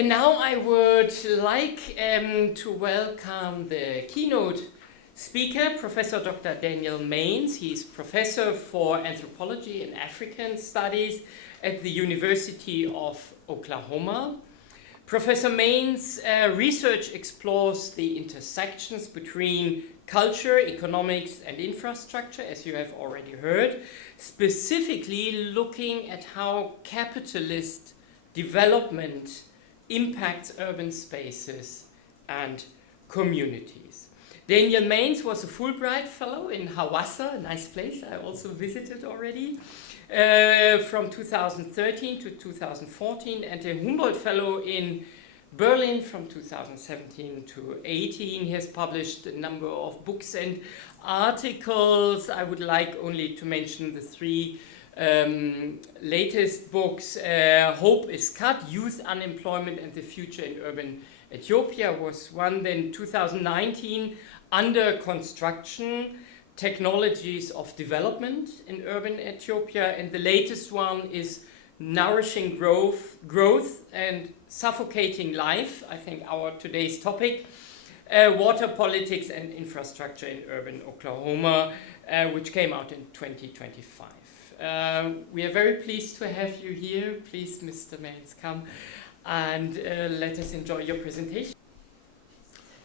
And now I would like to welcome the keynote speaker, Professor Dr. Daniel Maines. He's Professor for Anthropology and African Studies at the University of Oklahoma. Professor Maines' research explores the intersections between culture, economics, and infrastructure, as you have already heard, specifically looking at how capitalist development impacts urban spaces and communities. Daniel Maines was a Fulbright Fellow in Hawassa, a nice place I also visited already, from 2013 to 2014, and a Humboldt Fellow in Berlin from 2017 to 18. He has published a number of books and articles. I would like only to mention the three latest books. Hope is Cut, Youth Unemployment and the Future in Urban Ethiopia was one. Then 2019, Under Construction, Technologies of Development in Urban Ethiopia. And the latest one is Nourishing Growth and Suffocating Life, I think our today's topic, Water Politics and Infrastructure in Urban Oklahoma, which came out in 2025. We are very pleased to have you here. Please, Mr. Maines, come and let us enjoy your presentation.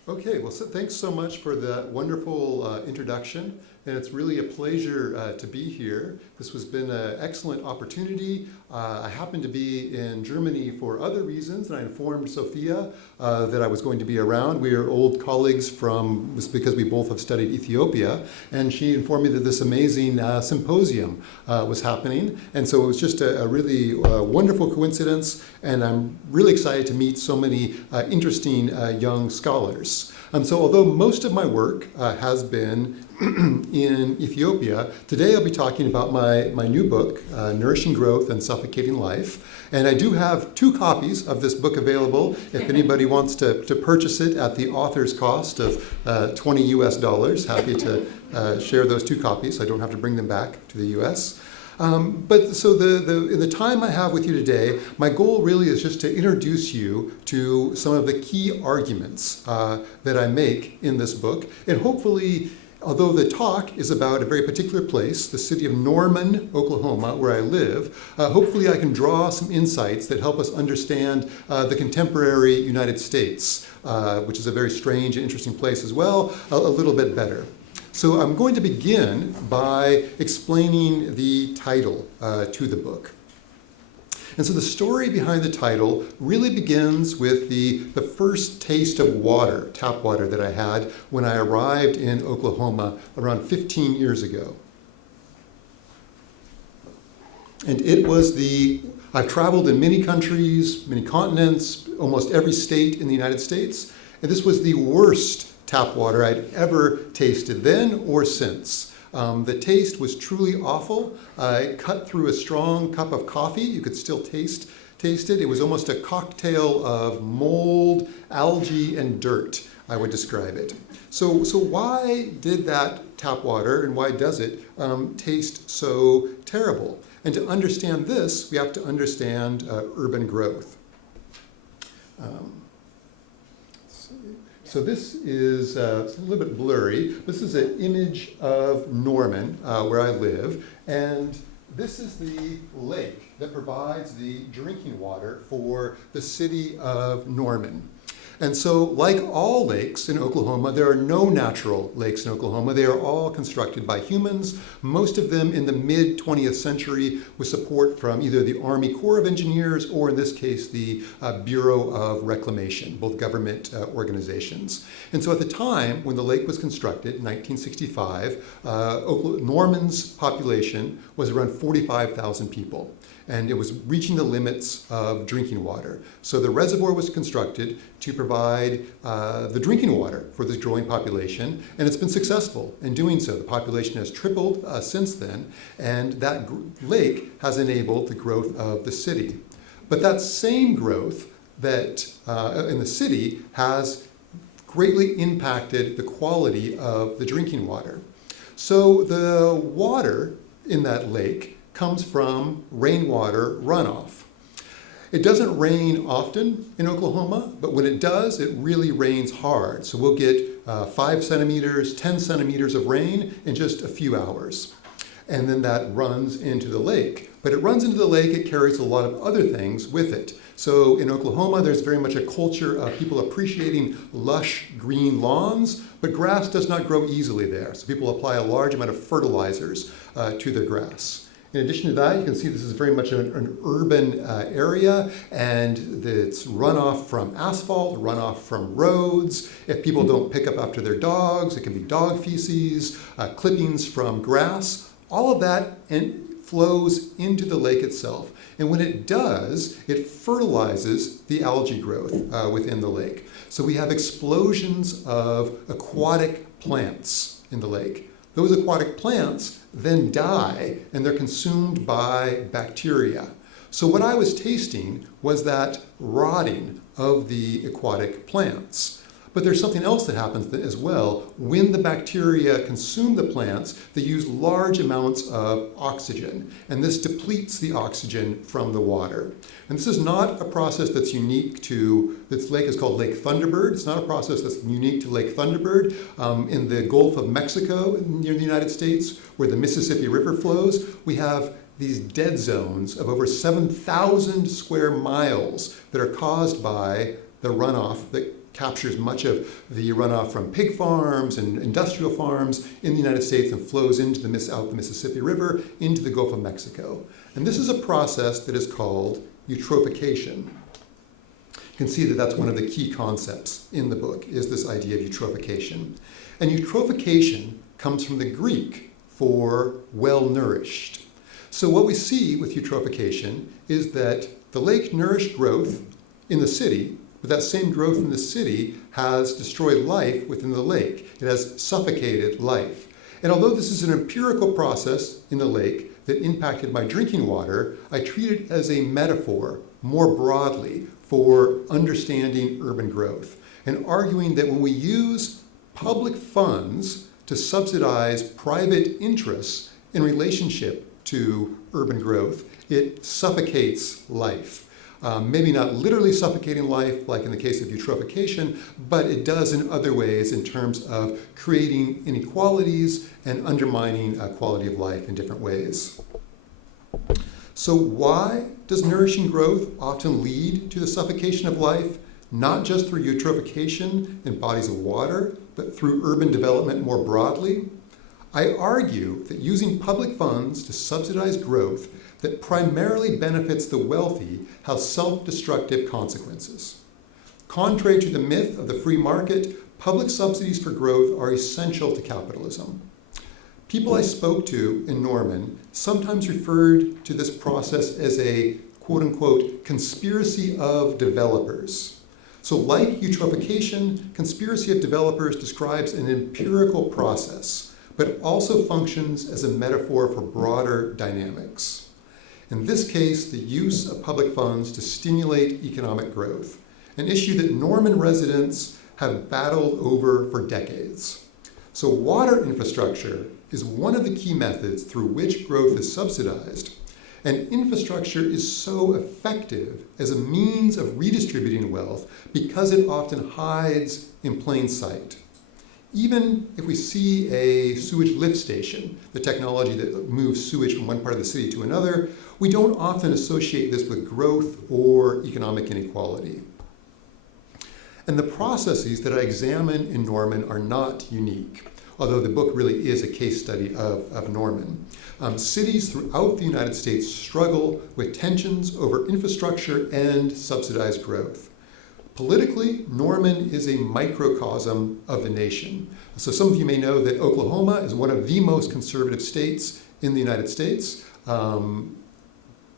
Okay, well, so thanks so much for that wonderful introduction, and it's really a pleasure to be here. This has been an excellent opportunity. I happened to be in Germany for other reasons, and I informed Sophia that I was going to be around. We are old colleagues because we both have studied Ethiopia, and she informed me that this amazing symposium was happening, and so it was just a really wonderful coincidence, and I'm really excited to meet so many interesting young scholars. So although most of my work has been in Ethiopia, today I'll be talking about my new book, Nourishing Growth and Suffocating Life. And I do have 2 copies of this book available if anybody wants to purchase it at the author's cost of $20 US. Happy to share those 2 copies so I don't have to bring them back to the US. But so in the time I have with you today, my goal really is just to introduce you to some of the key arguments that I make in this book. And hopefully, although the talk is about a very particular place, the city of Norman, Oklahoma, where I live, hopefully I can draw some insights that help us understand the contemporary United States, which is a very strange and interesting place as well, a little bit better. So I'm going to begin by explaining the title to the book. And so the story behind the title really begins with the first taste of water, tap water, that I had when I arrived in Oklahoma around 15 years ago. And it was I've traveled in many countries, many continents, almost every state in the United States, and this was the worst tap water I'd ever tasted then or since. The taste was truly awful. It cut through a strong cup of coffee. You could still taste it. It was almost a cocktail of mold, algae, and dirt, I would describe it. So why did that tap water, and why does it taste so terrible? And to understand this, we have to understand urban growth. So this is it's a little bit blurry. This is an image of Norman, where I live, and this is the lake that provides the drinking water for the city of Norman. And so, like all lakes in Oklahoma, there are no natural lakes in Oklahoma. They are all constructed by humans, most of them in the mid-20th century with support from either the Army Corps of Engineers or, in this case, the Bureau of Reclamation, both government organizations. And so at the time when the lake was constructed, in 1965, Norman's population was around 45,000 people. And it was reaching the limits of drinking water. So the reservoir was constructed to provide the drinking water for this growing population, and it's been successful in doing so. The population has tripled since then, and that lake has enabled the growth of the city. But that same growth that in the city has greatly impacted the quality of the drinking water. So the water in that lake comes from rainwater runoff. It doesn't rain often in Oklahoma, but when it does, it really rains hard. So we'll get 5 centimeters, 10 centimeters of rain in just a few hours. And then that runs into the lake. But it runs into the lake, it carries a lot of other things with it. So in Oklahoma, there's very much a culture of people appreciating lush green lawns, but grass does not grow easily there. So people apply a large amount of fertilizers to their grass. In addition to that, you can see this is very much an urban area, and it's runoff from asphalt, runoff from roads. If people don't pick up after their dogs, it can be dog feces, clippings from grass. All of that flows into the lake itself. And when it does, it fertilizes the algae growth within the lake. So we have explosions of aquatic plants in the lake. Those aquatic plants then die, and they're consumed by bacteria. So what I was tasting was that rotting of the aquatic plants. But there's something else that happens as well. When the bacteria consume the plants, they use large amounts of oxygen, and this depletes the oxygen from the water. And this is not a process that's unique to, this lake is called Lake Thunderbird. It's not a process that's unique to Lake Thunderbird. In the Gulf of Mexico, near the United States, where the Mississippi River flows, we have these dead zones of over 7,000 square miles that are caused by the runoff that captures much of the runoff from pig farms and industrial farms in the United States and flows into the Mississippi River into the Gulf of Mexico. And this is a process that is called eutrophication. You can see that that's one of the key concepts in the book, is this idea of eutrophication. And eutrophication comes from the Greek for well-nourished. So what we see with eutrophication is that the lake nourished growth in the city, but that same growth in the city has destroyed life within the lake. It has suffocated life. And although this is an empirical process in the lake that impacted my drinking water, I treat it as a metaphor more broadly for understanding urban growth and arguing that when we use public funds to subsidize private interests in relationship to urban growth, it suffocates life. Maybe not literally suffocating life, like in the case of eutrophication, but it does in other ways in terms of creating inequalities and undermining quality of life in different ways. So why does nourishing growth often lead to the suffocation of life, not just through eutrophication in bodies of water, but through urban development more broadly? I argue that using public funds to subsidize growth that primarily benefits the wealthy has self-destructive consequences. Contrary to the myth of the free market, public subsidies for growth are essential to capitalism. People I spoke to in Norman sometimes referred to this process as a quote-unquote conspiracy of developers. So like eutrophication, conspiracy of developers describes an empirical process, but also functions as a metaphor for broader dynamics. In this case, the use of public funds to stimulate economic growth, an issue that Norman residents have battled over for decades. So water infrastructure is one of the key methods through which growth is subsidized, and infrastructure is so effective as a means of redistributing wealth because it often hides in plain sight. Even if we see a sewage lift station, the technology that moves sewage from one part of the city to another, we don't often associate this with growth or economic inequality. And the processes that I examine in Norman are not unique, although the book really is a case study of Norman. Cities throughout the United States struggle with tensions over infrastructure and subsidized growth. Politically, Norman is a microcosm of the nation. So some of you may know that Oklahoma is one of the most conservative states in the United States.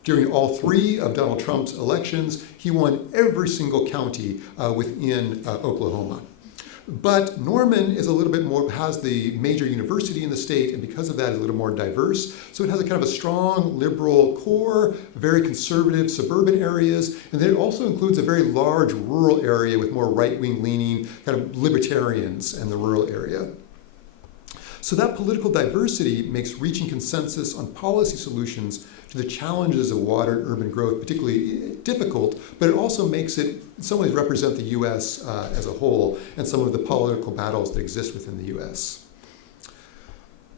During all 3 of Donald Trump's elections, he won every single county within Oklahoma. But Norman is a little bit more, has the major university in the state, and because of that, is a little more diverse. So it has a kind of a strong liberal core, very conservative suburban areas, and then it also includes a very large rural area with more right-wing leaning kind of libertarians in the rural area. So that political diversity makes reaching consensus on policy solutions to the challenges of water and urban growth particularly difficult, but it also makes it in some ways represent the US as a whole and some of the political battles that exist within the US.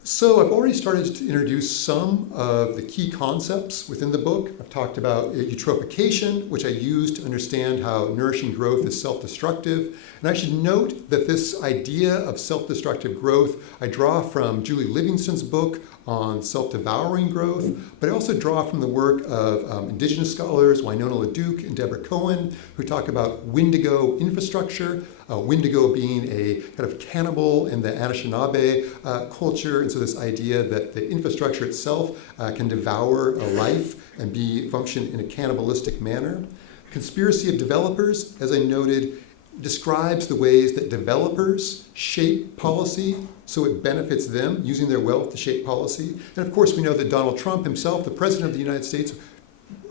So I've already started to introduce some of the key concepts within the book. I've talked about eutrophication, which I use to understand how nourishing growth is self-destructive. And I should note that this idea of self-destructive growth, I draw from Julie Livingston's book on self-devouring growth, but I also draw from the work of indigenous scholars, Winona LaDuke and Deborah Cohen, who talk about Wendigo infrastructure, Wendigo being a kind of cannibal in the Anishinaabe culture, and so this idea that the infrastructure itself can devour a life and function in a cannibalistic manner. Conspiracy of developers, as I noted, describes the ways that developers shape policy so it benefits them, using their wealth to shape policy. And of course, we know that Donald Trump himself, the president of the United States,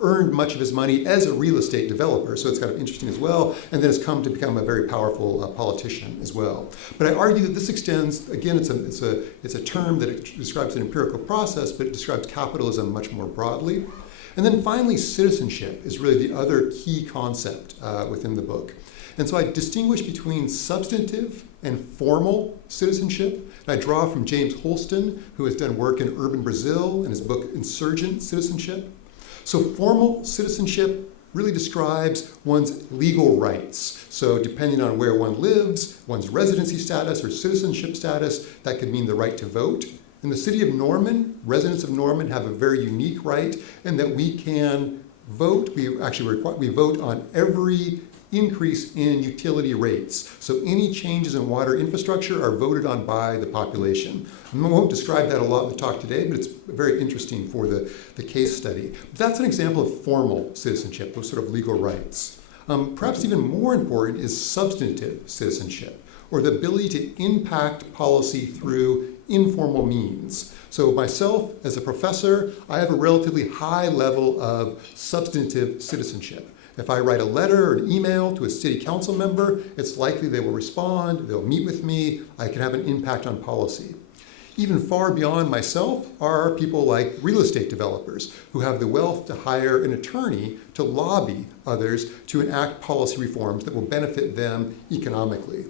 earned much of his money as a real estate developer, so it's kind of interesting as well, and then has come to become a very powerful politician as well. But I argue that this extends, again, it's a term that describes an empirical process, but it describes capitalism much more broadly. And then finally, citizenship is really the other key concept within the book. And so I distinguish between substantive and formal citizenship. And I draw from James Holston, who has done work in urban Brazil in his book Insurgent Citizenship. So formal citizenship really describes one's legal rights. So depending on where one lives, one's residency status or citizenship status, that could mean the right to vote. In the city of Norman, residents of Norman have a very unique right in that we can vote. We vote on every increase in utility rates. So any changes in water infrastructure are voted on by the population. I won't describe that a lot in the talk today, but it's very interesting for the case study. But that's an example of formal citizenship, those sort of legal rights. Perhaps even more important is substantive citizenship, or the ability to impact policy through informal means. So myself, as a professor, I have a relatively high level of substantive citizenship. If I write a letter or an email to a city council member, it's likely they will respond, they'll meet with me, I can have an impact on policy. Even far beyond myself are people like real estate developers who have the wealth to hire an attorney to lobby others to enact policy reforms that will benefit them economically.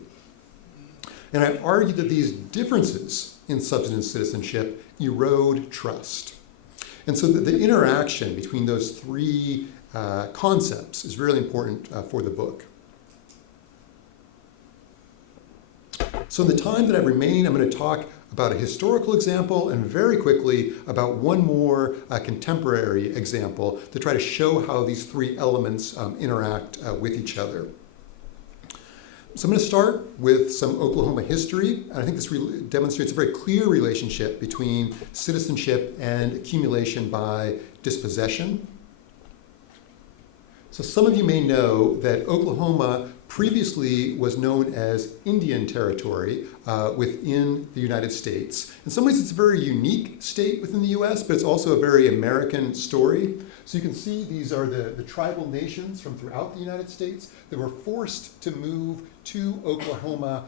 And I argue that these differences in substantive citizenship erode trust. And so the interaction between those three concepts is really important for the book. So in the time that I remain, I'm going to talk about a historical example and very quickly about one more contemporary example to try to show how these three elements interact with each other. So I'm going to start with some Oklahoma history, and I think this demonstrates a very clear relationship between citizenship and accumulation by dispossession. So some of you may know that Oklahoma previously was known as Indian Territory within the United States. In some ways, it's a very unique state within the US, but it's also a very American story. So you can see these are the tribal nations from throughout the United States that were forced to move to Oklahoma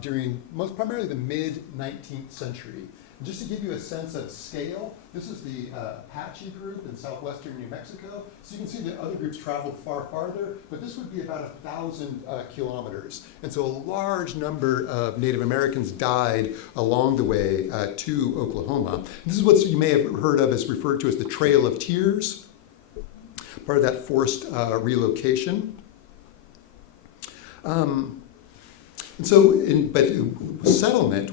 during primarily the mid-19th century. And just to give you a sense of scale, this is the Apache group in southwestern New Mexico. So you can see that other groups traveled far farther, but this would be about 1,000 kilometers. And so a large number of Native Americans died along the way to Oklahoma. This is what you may have heard of as referred to as the Trail of Tears, part of that forced relocation. And so,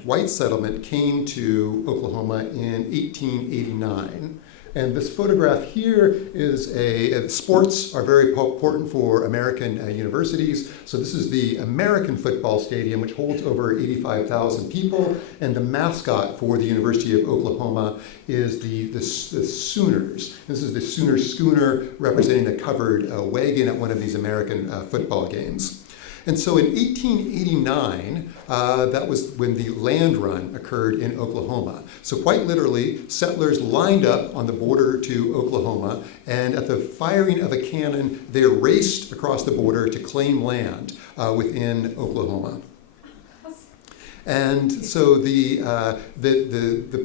white settlement came to Oklahoma in 1889. And this photograph here is sports are very important for American universities. So this is the American football stadium, which holds over 85,000 people. And the mascot for the University of Oklahoma is the Sooners. This is the Sooner schooner representing a covered wagon at one of these American football games. And so in 1889, that was when the land run occurred in Oklahoma. So quite literally, settlers lined up on the border to Oklahoma, and at the firing of a cannon, they raced across the border to claim land within Oklahoma. And so the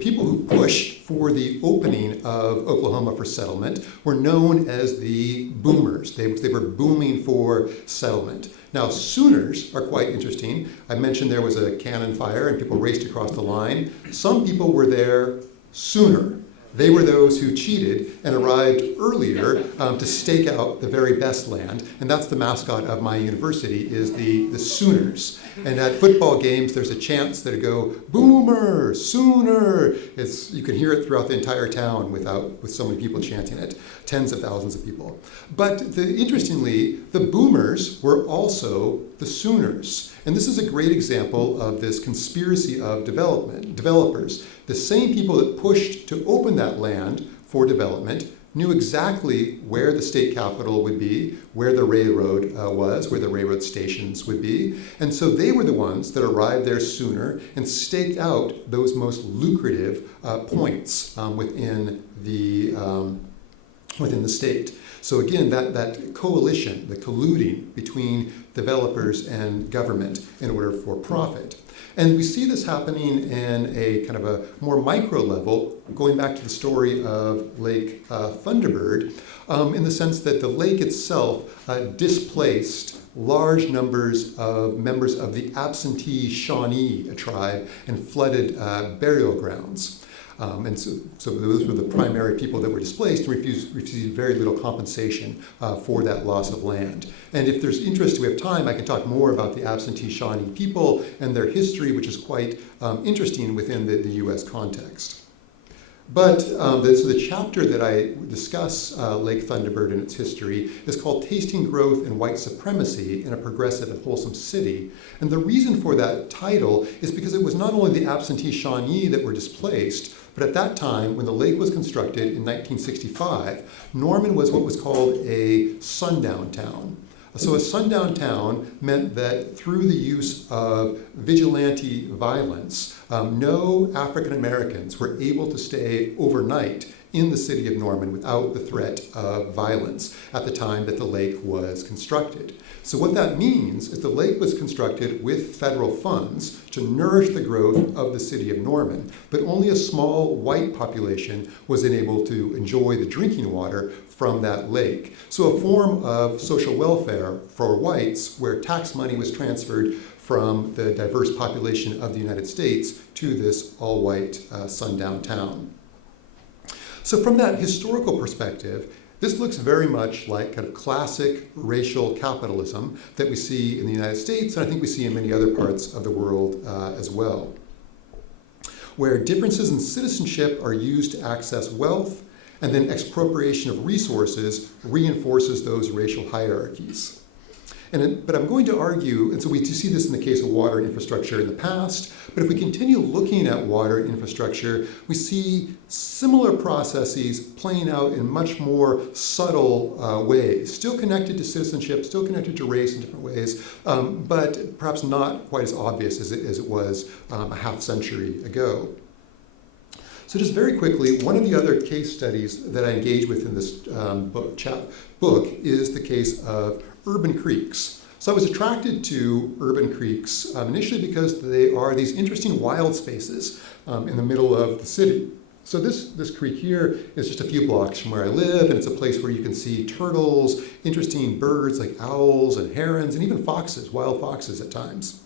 people who pushed for the opening of Oklahoma for settlement were known as the boomers. They were booming for settlement. Now, Sooners are quite interesting. I mentioned there was a cannon fire and people raced across the line. Some people were there sooner. They were those who cheated and arrived earlier to stake out the very best land. And that's the mascot of my university, is the Sooners. And at football games, there's a chant that go, Boomer, Sooner. You can hear it throughout the entire town with so many people chanting it, tens of thousands of people. But interestingly, the Boomers were also the Sooners. And this is a great example of this conspiracy of developers. The same people that pushed to open that land for development knew exactly where the state capitol would be, where the railroad was, where the railroad stations would be. And so they were the ones that arrived there sooner and staked out those most lucrative points within the state. So again, that coalition, the colluding between developers and government in order for profit. And we see this happening in a kind of a more micro level, going back to the story of Lake Thunderbird, in the sense that the lake itself displaced large numbers of members of the absentee Shawnee tribe and flooded burial grounds. And so those were the primary people that were displaced and received very little compensation for that loss of land. And if there's interest, we have time, I can talk more about the absentee Shawnee people and their history, which is quite interesting within the US context. But so the chapter that I discuss Lake Thunderbird and its history is called Tasting Growth and White Supremacy in a Progressive and Wholesome City. And the reason for that title is because it was not only the absentee Shawnee that were displaced, but at that time, when the lake was constructed in 1965, Norman was what was called a sundown town. So a sundown town meant that through the use of vigilante violence, no African Americans were able to stay overnight in the city of Norman without the threat of violence at the time that the lake was constructed. So what that means is the lake was constructed with federal funds to nourish the growth of the city of Norman, but only a small white population was able to enjoy the drinking water from that lake. So a form of social welfare for whites where tax money was transferred from the diverse population of the United States to this all-white sundown town. So from that historical perspective, this looks very much like kind of classic racial capitalism that we see in the United States, and I think we see in many other parts of the world as well, where differences in citizenship are used to access wealth, and then expropriation of resources reinforces those racial hierarchies. But I'm going to argue, and so we do see this in the case of water infrastructure in the past, but if we continue looking at water infrastructure, we see similar processes playing out in much more subtle ways, still connected to citizenship, still connected to race in different ways, but perhaps not quite as obvious as it was a half century ago. So just very quickly, one of the other case studies that I engage with in this book is the case of urban creeks. So I was attracted to urban creeks initially because they are these interesting wild spaces in the middle of the city. So this creek here is just a few blocks from where I live, and it's a place where you can see turtles, interesting birds like owls and herons, and even foxes, wild foxes at times.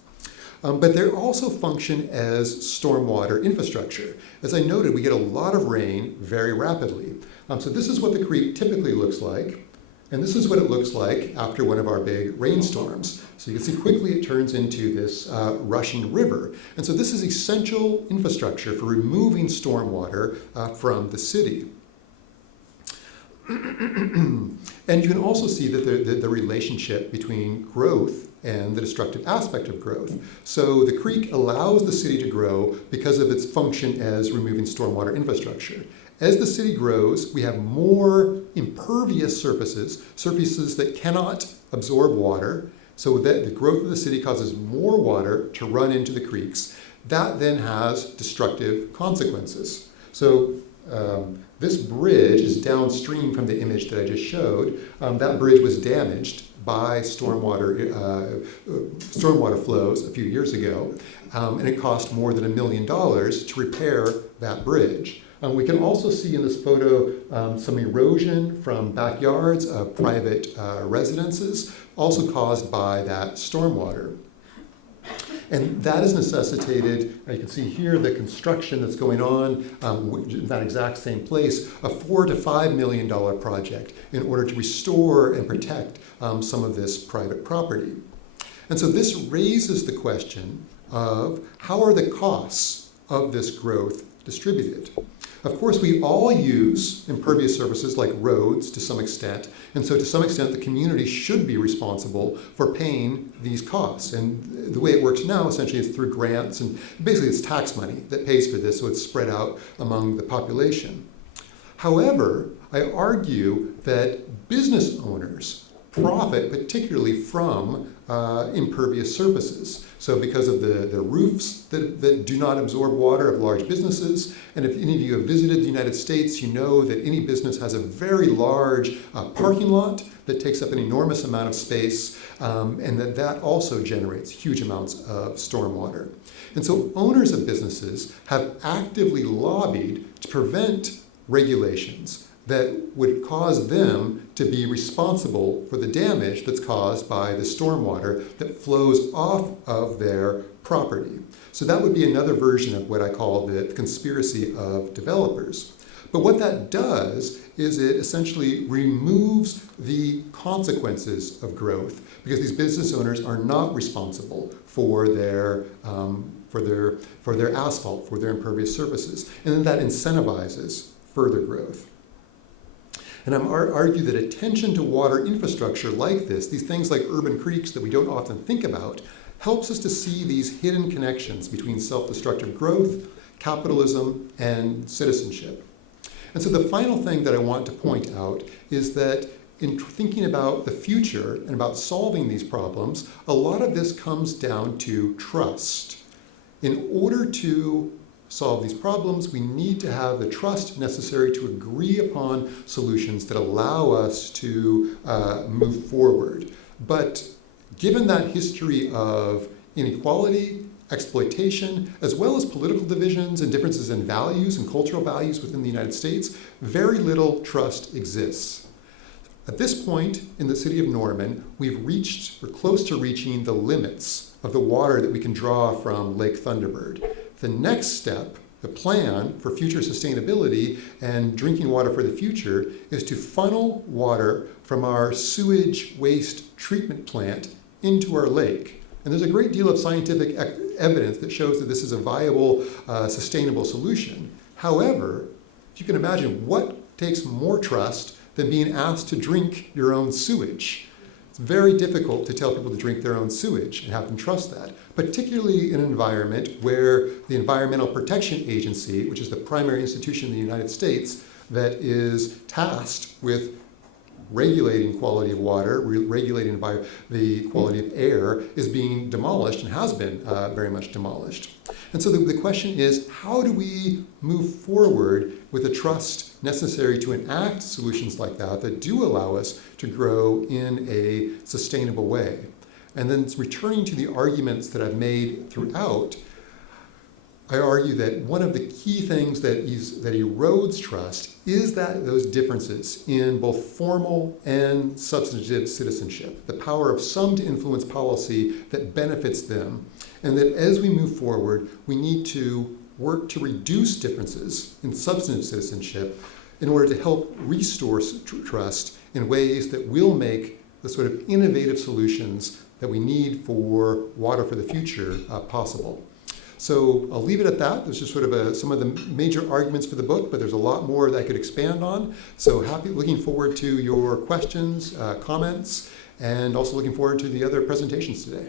But they also function as stormwater infrastructure. As I noted, we get a lot of rain very rapidly. So this is what the creek typically looks like. And this is what it looks like after one of our big rainstorms. So you can see quickly it turns into this rushing river. And so this is essential infrastructure for removing stormwater from the city. And you can also see that the relationship between growth and the destructive aspect of growth. So the creek allows the city to grow because of its function as removing stormwater infrastructure. As the city grows, we have more impervious surfaces that cannot absorb water, so that the growth of the city causes more water to run into the creeks. That then has destructive consequences. So this bridge is downstream from the image that I just showed. That bridge was damaged by stormwater flows a few years ago. and it cost more than $1 million to repair that bridge. We can also see in this photo some erosion from backyards of private residences, also caused by that stormwater. And that is necessitated, you can see here the construction that's going on in that exact same place, a $4 to $5 million project in order to restore and protect some of this private property. And so this raises the question of how are the costs of this growth distributed? Of course, we all use impervious surfaces like roads to some extent, and so to some extent the community should be responsible for paying these costs. And the way it works now essentially is through grants, and basically it's tax money that pays for this, so it's spread out among the population. However, I argue that business owners profit particularly from impervious surfaces. So because of the roofs that do not absorb water of large businesses, and if any of you have visited the United States, you know that any business has a very large parking lot that takes up an enormous amount of space, and that also generates huge amounts of stormwater. And so owners of businesses have actively lobbied to prevent regulations that would cause them to be responsible for the damage that's caused by the stormwater that flows off of their property. So that would be another version of what I call the conspiracy of developers. But what that does is it essentially removes the consequences of growth, because these business owners are not responsible for their asphalt, for their impervious surfaces, and then that incentivizes further growth. And I'm argue that attention to water infrastructure like this, these things like urban creeks that we don't often think about, helps us to see these hidden connections between self-destructive growth, capitalism, and citizenship. And so the final thing that I want to point out is that in thinking about the future and about solving these problems, a lot of this comes down to trust. In order to solve these problems, we need to have the trust necessary to agree upon solutions that allow us to move forward. But given that history of inequality, exploitation, as well as political divisions and differences in values and cultural values within the United States, very little trust exists. At this point in the city of Norman, we've reached, or close to reaching, the limits of the water that we can draw from Lake Thunderbird. The next step, the plan for future sustainability and drinking water for the future, is to funnel water from our sewage waste treatment plant into our lake. And there's a great deal of scientific evidence that shows that this is a viable, sustainable solution. However, if you can imagine, what takes more trust than being asked to drink your own sewage? It's very difficult to tell people to drink their own sewage and have them trust that, particularly in an environment where the Environmental Protection Agency, which is the primary institution in the United States that is tasked with regulating quality of water, regulating the quality of air, is being demolished and has been very much demolished. And so the question is, how do we move forward with the trust necessary to enact solutions like that do allow us to grow in a sustainable way? And then returning to the arguments that I've made throughout, I argue that one of the key things that erodes trust is that those differences in both formal and substantive citizenship, the power of some to influence policy that benefits them, and that as we move forward, we need to work to reduce differences in substantive citizenship in order to help restore trust in ways that will make the sort of innovative solutions that we need for water for the future possible. So I'll leave it at that. There's just sort of some of the major arguments for the book, but there's a lot more that I could expand on. So looking forward to your questions, comments, and also looking forward to the other presentations today.